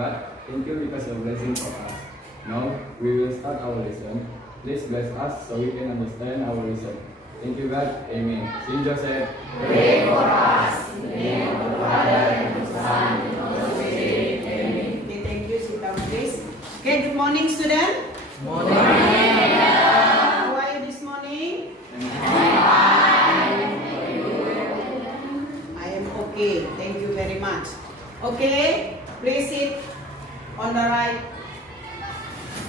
God. Thank you because you're blessing for us. Now we will start our lesson. Please bless us so we can understand our lesson. Thank you, God. Amen. Saint Joseph, pray for us. In the name of the Father, and of the Son, and of the Holy Spirit. Amen. Okay, thank you. Sit down, please. Okay, good morning, student. Morning. How are you this morning? I am okay. Thank you very much. Okay, please sit on the right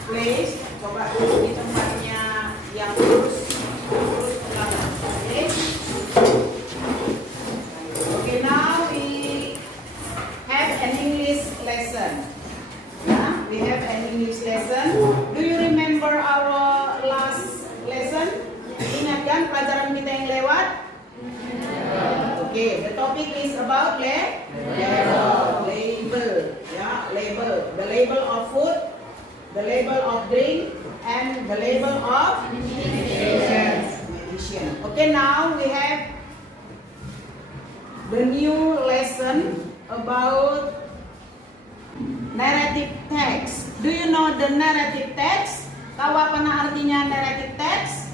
place. Coba duduk di tempatnya yang lurus ke kanan. Okay. Okay, now we have an English lesson. Yeah, we have an English lesson. Do you remember our last lesson? Ingat kan pelajaran kita yang lewat? Okay, the topic is about label. Yeah, label. The label of food, the label of drink, and the label of medicine. Okay, now we have the new lesson about narrative text. Do you know the narrative text? Tahu apa artinya narrative text?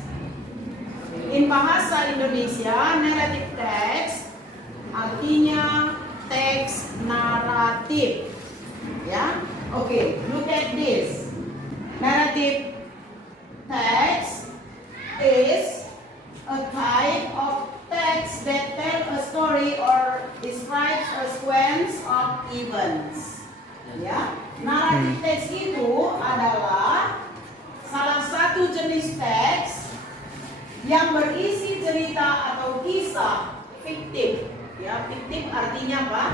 In bahasa Indonesia, narrative text artinya teks naratif. Ya, oke, look at this. Narrative text is a type of text that tell a story or describes a sequence of events. Ya, naratif teks itu adalah salah satu jenis teks yang berisi cerita atau kisah fiktif. Ya, fiktif artinya apa?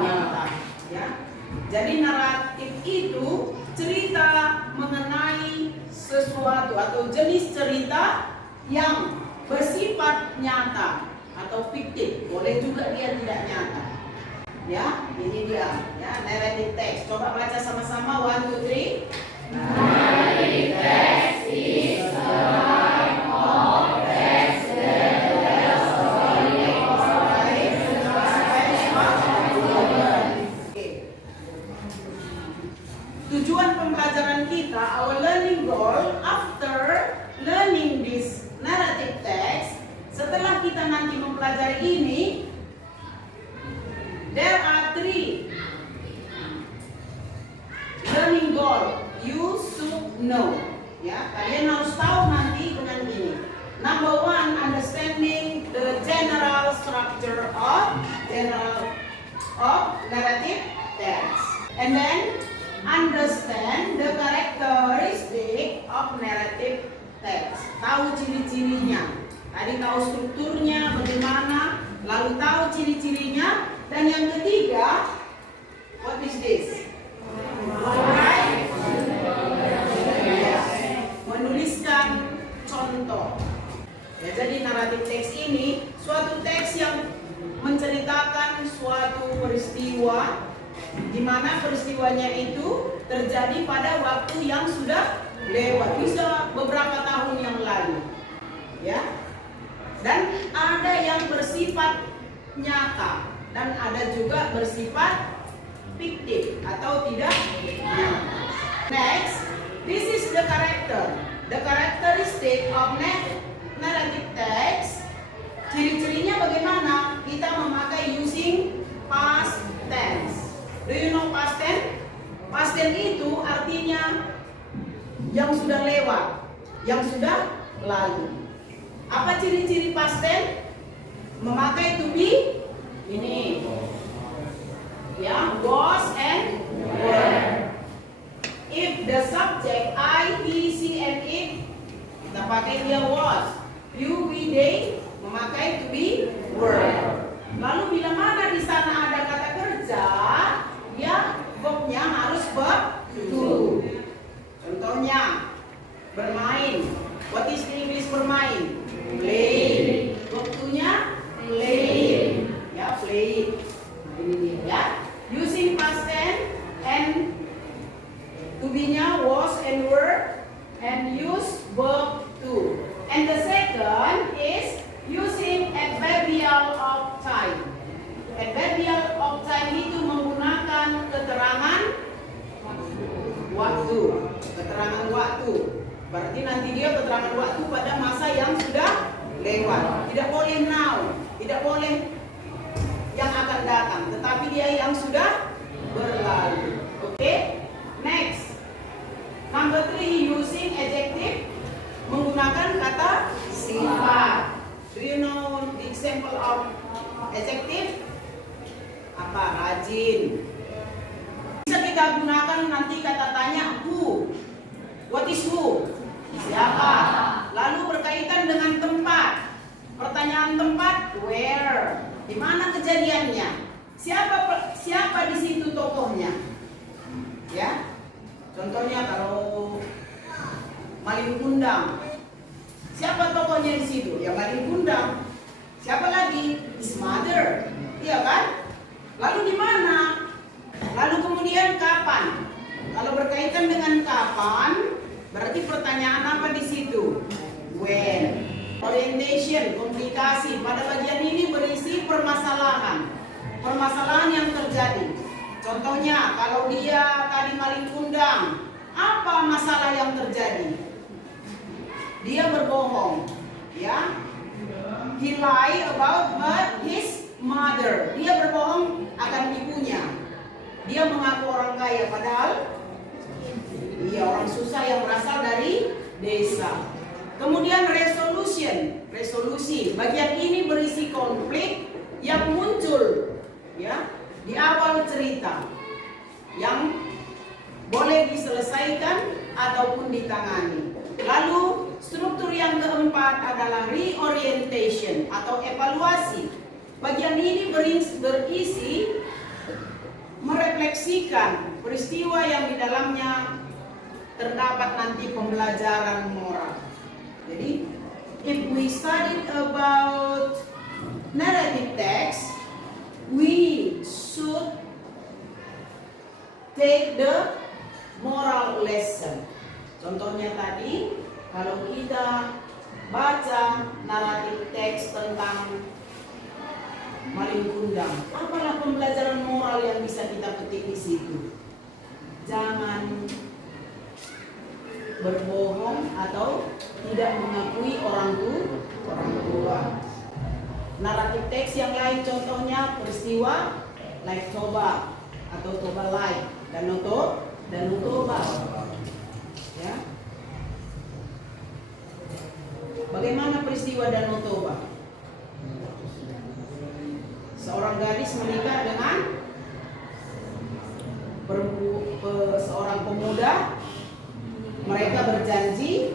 Nyata. Ya. Jadi naratif itu cerita mengenai sesuatu atau jenis cerita yang bersifat nyata atau fiktif. Boleh juga dia tidak nyata. Ya, ini dia. Ya, narrative text. Coba baca sama-sama. 1, 2, 3. Narrative text is a type of text that tells a story or Okay. Tujuan pembelajaran kita, our learning goal after learning this narrative text, setelah kita nanti mempelajari ini, there are 3 learning goal you should know. Ya, kalian harus tahu nanti dengan ini. Number 1, understanding the general structure of narrative text, and then understand the characteristic of narrative text. Tahu ciri-cirinya. Tadi tahu strukturnya bagaimana, lalu tahu ciri-cirinya, dan yang ketiga, what is this? Alright. Menuliskan contoh. Ya, jadi naratif teks ini suatu teks yang menceritakan suatu peristiwa di mana peristiwanya itu terjadi pada waktu yang sudah lewat, bisa beberapa tahun yang lalu. Ya. Dan ada yang bersifat nyata dan ada juga bersifat fiktif atau tidak nyata. Next, this is the characteristic of narrative text. Ciri-cirinya bagaimana? Kita memakai using past tense. Do you know past tense? Past tense itu artinya yang sudah lewat, yang sudah lalu. Apa ciri-ciri past tense? Memakai to be ini. Ya, was and were. If the subject I, he, she, and it, kita pakai dia was. You, we, they, memakai to be were. Lalu bila mana di sana ada kata kerja, ya verbnya harus verb to. Contohnya bermain. What is the English bermain? Play. Verb to-nya play. Ya, play. Nah, ini dia ya. Using past tense and to be-nya was and were, and use verb to. And the second is using adverbial of time. Adverbial of time itu menggunakan Berarti nanti dia keterangan waktu pada masa yang sudah lewat. Tidak boleh now, tidak boleh yang akan datang, tetapi dia yang sudah berlalu. Oke? Next. Number 3, using adjective, menggunakan kata sifat. Do you know the example of adjective? Apa? Rajin. Bisa kita gunakan nanti kata tanya who. What is who? Siapa? Lalu berkaitan dengan tempat. Pertanyaan tempat, where? Di mana kejadiannya? Siapa di situ tokohnya? Ya. Contohnya kalau maling kundang. Siapa tokohnya di situ? Ya maling kundang. Siapa lagi? His mother. Iya kan? Lalu di mana? Lalu kemudian kapan? Kalau berkaitan dengan kapan, berarti pertanyaan apa di situ? When. Orientation, komunikasi. Pada bagian ini berisi permasalahan. Permasalahan yang terjadi. Contohnya, kalau dia tadi maling kundang, apa masalah yang terjadi? Dia berbohong, ya. He lied about his mother. Dia berbohong akan ibunya. Dia mengaku orang kaya, padahal dia orang susah yang berasal dari desa. Kemudian resolusi. Bagian ini berisi konflik yang muncul, ya, di awal cerita, yang boleh diselesaikan ataupun ditangani. Lalu struktur yang keempat adalah reorientation atau evaluasi. Bagian ini berisi merefleksikan peristiwa yang di dalamnya terdapat nanti pembelajaran moral. Jadi, if we studied about narrative text, we should take the moral lesson. Contohnya tadi, kalau kita baca naratif teks tentang maling kundang, apalah pembelajaran moral yang bisa kita petik di situ? Jangan berbohong atau tidak mengakui orang tua. Naratif teks yang lain contohnya peristiwa like Toba atau Toba Light dan Toba. Ya. Bagaimana peristiwa Danau Toba? Seorang gadis menikah dengan seorang pemuda. Mereka berjanji.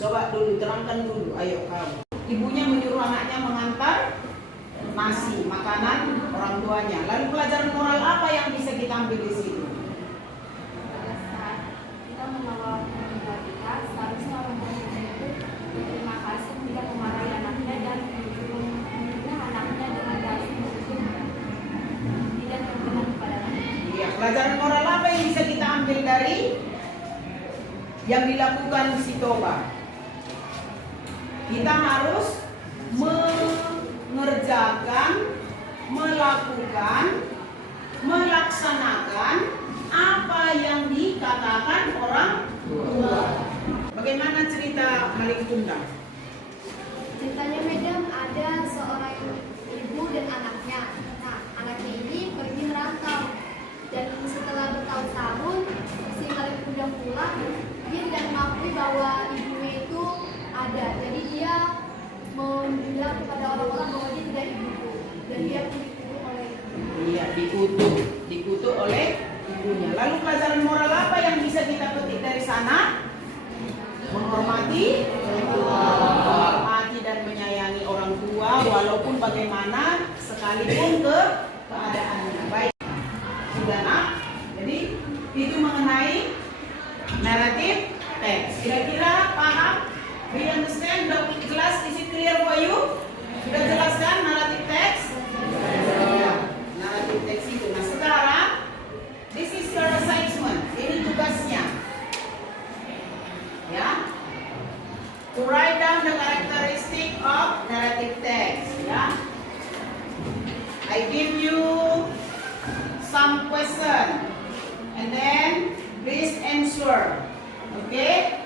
Coba dulu terangkan dulu, ayo kamu. Ibunya menyuruh anaknya mengantar nasi, makanan orang tuanya. Lalu pelajaran moral apa yang bisa kita ambil di situ? Pada saat kita membawa orang kita, seharusnya orang tua itu berterima kasih, tidak memarahi anaknya dan membina anaknya dengan dalih untuk tidak terkenal kepada anaknya. Iya, pelajaran moral apa yang bisa kita ambil dari yang dilakukan si Toba? Kita harus mengerjakan, melakukan, melaksanakan apa yang dikatakan orang tua. Bagaimana cerita maling kundang? Ceritanya Madam, ada seorang ibu dan anaknya. Nah, anaknya ini pergi merantau dan setelah bertahun-tahun si maling kundang pulang, dia tidak mengakui bahwa ibunya itu ada. Jadi dia bilang kepada orang-orang bahwa dia tidak ibuku dan dia pun dikutuk oleh ibunya. Iya, dikutuk oleh ibunya. Lalu pelajaran moral apa yang bisa kita petik dari sana? Menghormati dan menyayangi orang tua walaupun bagaimana sekalipun keadaannya. Baik, sudah nak? Jadi itu mengenai narrative text. Kira-kira paham? Do you understand? The class, is it clear for you? Sudah jelaskan narrative text? Narrative text itu. Nah sekarang, this is your assignment. Ini tugasnya. Ya. To write down the characteristic of narrative text. Ya. I give you some question, and then Please answer. Okay?